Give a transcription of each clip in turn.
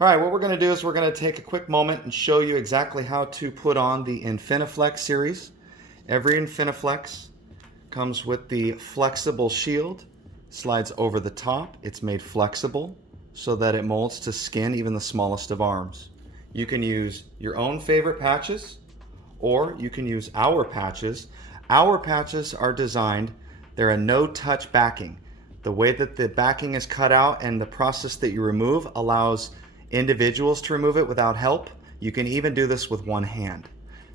All right, what we're going to do is we're going to take a quick moment and show you exactly how to put on the Infiniflex series. Every Infiniflex comes with the flexible shield, slides over the top. It's made flexible so that it molds to skin, even the smallest of arms. You can use your own favorite patches, or you can use our patches. Our patches are designed, they're a no-touch backing. The way that the backing is cut out and the process that you remove allows individuals to remove it without help. You can even do this with one hand.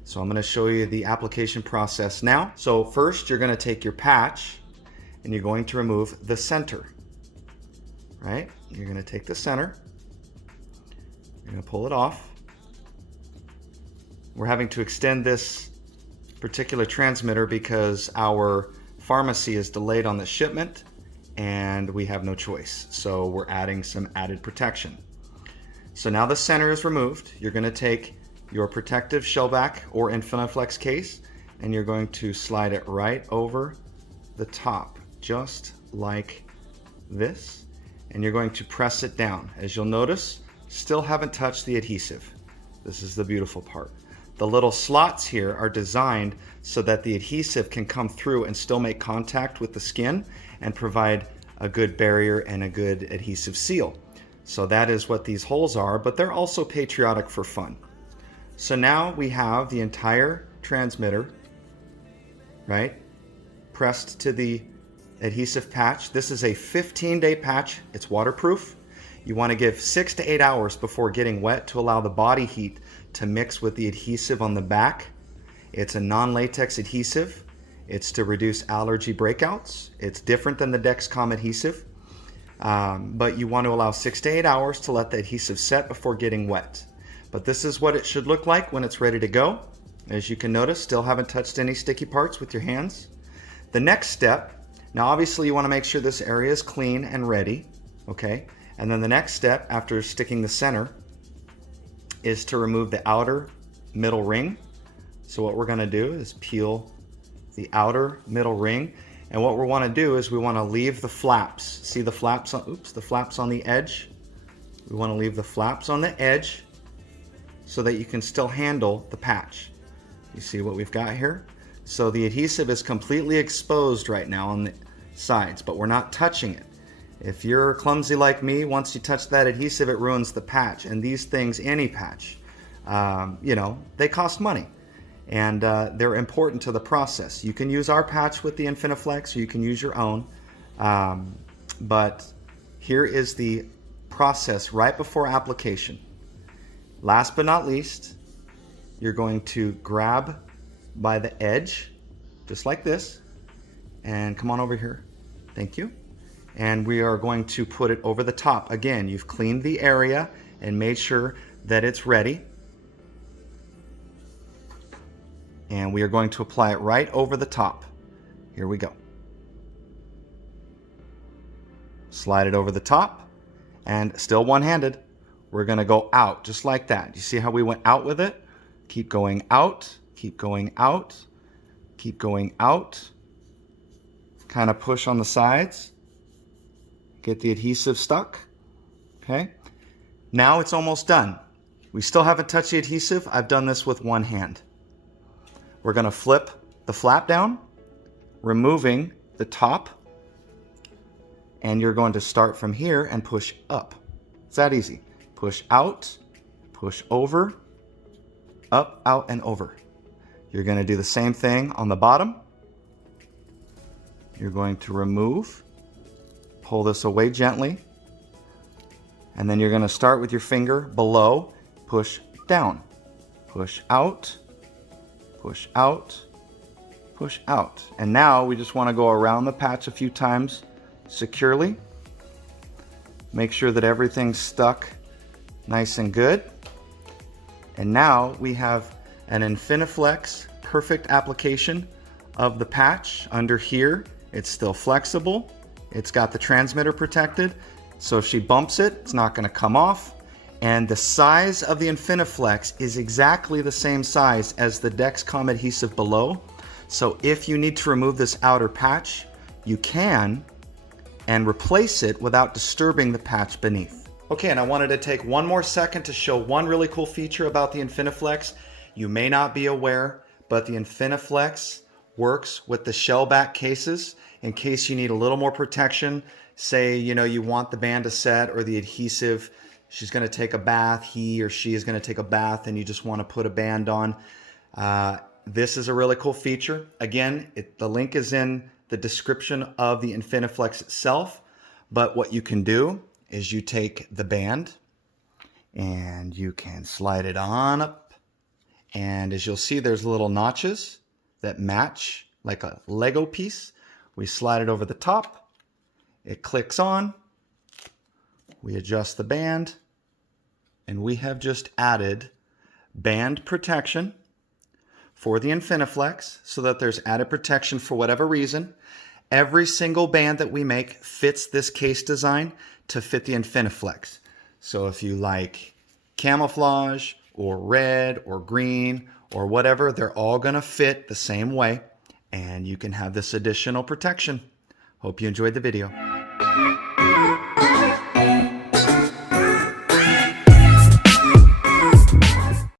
So I'm going to show you the application process now. So first you're going to take your patch and you're going to remove the center, right? You're going to take the center, you're going to pull it off. We're having to extend this particular transmitter because our pharmacy is delayed on the shipment and we have no choice. So we're adding some added protection. So now the center is removed. You're going to take your protective shellback or Infiniflex case and you're going to slide it right over the top, just like this. And you're going to press it down. As you'll notice, still haven't touched the adhesive. This is the beautiful part. The little slots here are designed so that the adhesive can come through and still make contact with the skin and provide a good barrier and a good adhesive seal. So that is what these holes are, but they're also patriotic for fun. So now we have the entire transmitter, right, pressed to the adhesive patch. This is a 15-day patch. It's waterproof. You want to give 6 to 8 hours before getting wet to allow the body heat to mix with the adhesive on the back. It's a non-latex adhesive. It's to reduce allergy breakouts. It's different than the Dexcom adhesive. But you want to allow 6 to 8 hours to let the adhesive set before getting wet. But this is what it should look like when it's ready to go. As you can notice, still haven't touched any sticky parts with your hands. The next step, now obviously you want to make sure this area is clean and ready, okay? And then the next step after sticking the center is to remove the outer middle ring. So what we're going to do is peel the outer middle ring. And what we want to do is we want to leave the flaps. See the flaps on, the flaps on the edge? We want to leave the flaps on the edge so that you can still handle the patch. You see what we've got here? So the adhesive is completely exposed right now on the sides, but we're not touching it. If you're clumsy like me, once you touch that adhesive, it ruins the patch. And these things, any patch, you know, they cost money. And they're important to the process. You can use our patch with the Infiniflex or you can use your own. But here is the process right before application. Last but not least, you're going to grab by the edge, just like this, and come on over here. Thank you. And we are going to put it over the top. Again, you've cleaned the area and made sure that it's ready. And we are going to apply it right over the top. Here we go. Slide it over the top, and still one-handed. We're going to go out just like that. You see how we went out with it? Keep going out, keep going out, keep going out. Kind of push on the sides. Get the adhesive stuck. Okay. Now it's almost done. We still haven't touched the adhesive. I've done this with one hand. We're going to flip the flap down, removing the top, and you're going to start from here and push up. It's that easy. Push out, push over, up, out, and over. You're going to do the same thing on the bottom. You're going to remove, pull this away gently, and then you're going to start with your finger below, push down, push out, push out, push out. And now we just want to go around the patch a few times securely. Make sure that everything's stuck nice and good. And now we have an Infiniflex perfect application of the patch. Under here, it's still flexible. It's got the transmitter protected. So if she bumps it, it's not going to come off. And the size of the Infiniflex is exactly the same size as the Dexcom adhesive below. So if you need to remove this outer patch, you can, and replace it without disturbing the patch beneath. Okay, and I wanted to take one more second to show one really cool feature about the Infiniflex. You may not be aware, but the Infiniflex works with the shell back cases in case you need a little more protection. Say, you want the band to set or the adhesive. She's going to take a bath. He or she is going to take a bath and you just want to put a band on. This is a really cool feature. Again, the link is in the description of the Infiniflex itself. But what you can do is you take the band and you can slide it on up. And as you'll see, there's little notches that match like a Lego piece. We slide it over the top. It clicks on. We adjust the band. And we have just added band protection for the Infiniflex so that there's added protection for whatever reason. Every single band that we make fits this case design to fit the Infiniflex. So if you like camouflage or red or green or whatever, they're all going to fit the same way and you can have this additional protection. Hope you enjoyed the video.